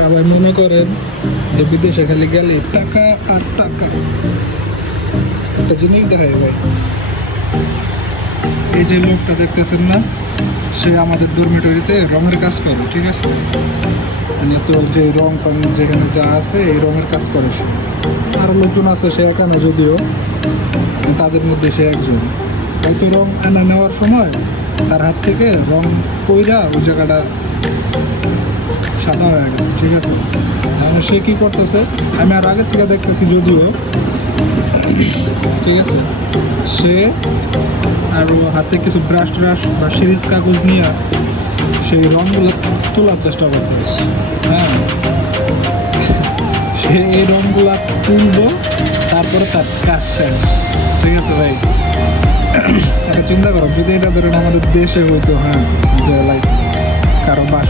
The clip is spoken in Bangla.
যারা ভাই মনে করেন যে বিদেশে খালি গেলে টাকা আর টাকা, একটা জিনিস দেখাই ভাই, এই যে লোকটা দেখতেছেন না, সে আমাদের ডরমিটরিতে রঙের কাজ করে, ঠিক আছে? মানে তো যে রং টং যেখানে যা আছে এই রঙের কাজ করে সে। আরো লোকজন আছে, সে একা না যদিও, তাদের মধ্যে সে একজন। হয়তো রং আনা নেওয়ার সময় তার হাত থেকে রং কইরা ওই জায়গাটা সাদা হয়ে গেল, ঠিক আছে? মানে সে কি করতেছে, আমি আর আগের থেকে দেখতেছি যদিও, ঠিক আছে, সে আরো হাতে কিছু ব্রাশ ট্রাশ বা সিরিজ কাগজ নিয়ে সেই রঙগুলো তোলার চেষ্টা করতেছে। হ্যাঁ, সে এই রঙগুলা তুলবো, তারপরে তার কাজ শেষ, ঠিক আছে ভাই? চিন্তা করো যদি এটা ধরেন আমাদের দেশে হইতো, হ্যাঁ, যে লাইক কারো বাস